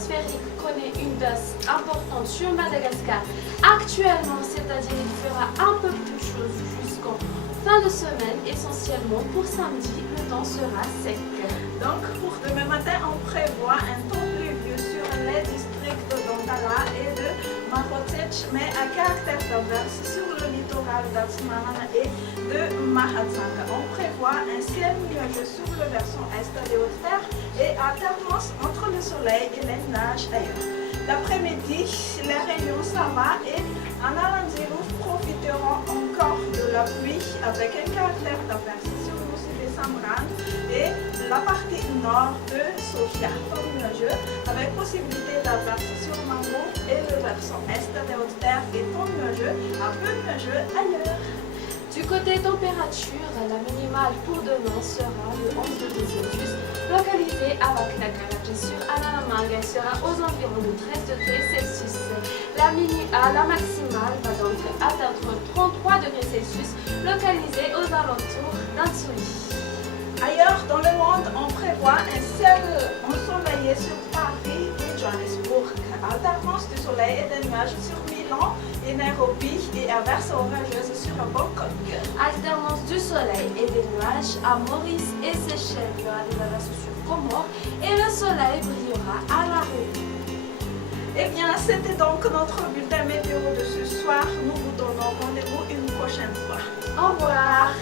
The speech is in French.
atmosphérique connaît une baisse importante sur Madagascar actuellement, c'est-à-dire il fera un peu plus chaud jusqu'en fin de semaine. Essentiellement pour samedi, le temps sera sec. Donc pour demain matin, on prévoit un temps pluvieux sur les districts d'Ontala et de Marotsech, mais à caractère d'averse sur le littoral d'Atsumana et de Mahatsanga. On prévoit un ciel nuageux sur le versant est des Hautes-Terres et alternance entre le soleil et les nuages ailleurs. L'après-midi, les régions Sama et Analanzilou profiteront encore de la pluie avec un caractère d'averse sur l'océan de Samran et la partie nord de Sofia, temps nuageux, avec possibilité d'averse sur Mango et le versant est des Hautes-Terres et temps nuageux, un peu nuageux ailleurs. Du côté température, la minimale pour demain sera de 11 degrés Celsius, localisée à Vaknakarachi sur Analamanga et sera aux environs de 13 degrés Celsius. La maximale va donc atteindre 33 degrés Celsius, localisée aux alentours d'Antsuri. Ailleurs dans le monde, on prévoit un ciel ensoleillé sur Paris et Johannesburg, alternance du soleil et des nuages sur Milan et Nairobi et averses orageuses sur Bangkok. Alternance du soleil et des nuages à Maurice et Seychelles. Il y aura des averses sur Comores et le soleil brillera à la Réunion. Eh bien, c'était donc notre bulletin météo de ce soir. Nous vous donnons rendez-vous une prochaine fois. Au revoir.